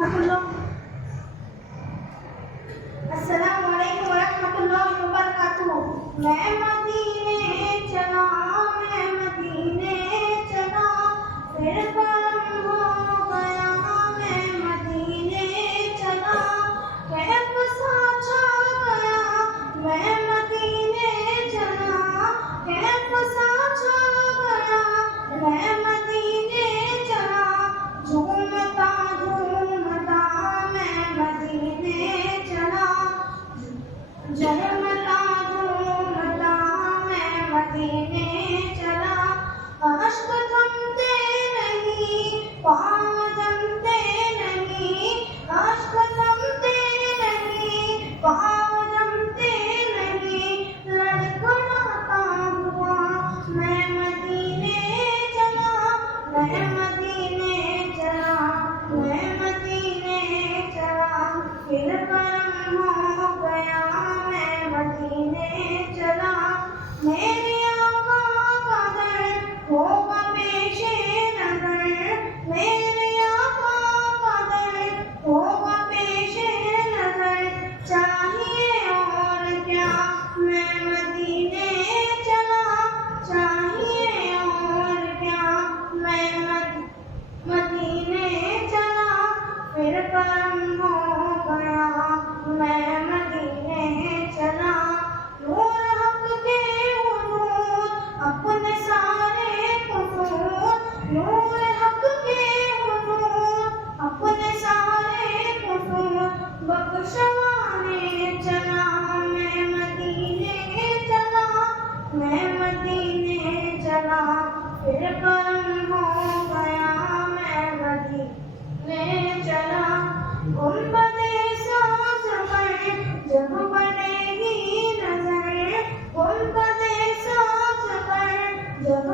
السلام علیکم ورحمۃ اللہ وبرکاتہ۔ میں مدینے چلا، میں مدینے چلا، پھر کرم ہو گیا، میں مدینے چلا، کیف سا چھا گیا، میں مدینے چلا، کیف سا چھا گیا، میں مدینے چلا، جھومتا جھومتا میں مدینے چلا، جھومتا جھومتا میں مدینے چلا، اشک تھمتے نہیں، پاؤں جمتے نہیں، اشک تھمتے نہیں، پاؤں جمتے نہیں، لڑکھڑاتا ہوا میں مدینے چلا، میں مدینے چلا، میں مدینے چلا، پھر کرم ہو گیا، میں مدینے چلا، میرے آقا کا در ہوگا پیش نظر، میرے آقا کا در ہوگا پیش نظر، چاہیے اور کیا میں مدینے چلا، چاہیے اور کیا میں مدینے چلا، پھر کرم ہو گیا، میں مدینے چلا، نور حق کے وجود اپنے سارے قصور، نور حق کے وجود اپنے سارے قصور بخشوانے چلا، میں مدینے چلا، میں مدینے چلا، پھر کرم ہو گیا، میں مدینے چلا، گنبدِ ساز پر جب پڑے گی نظر، گنبدِ ساز پر جب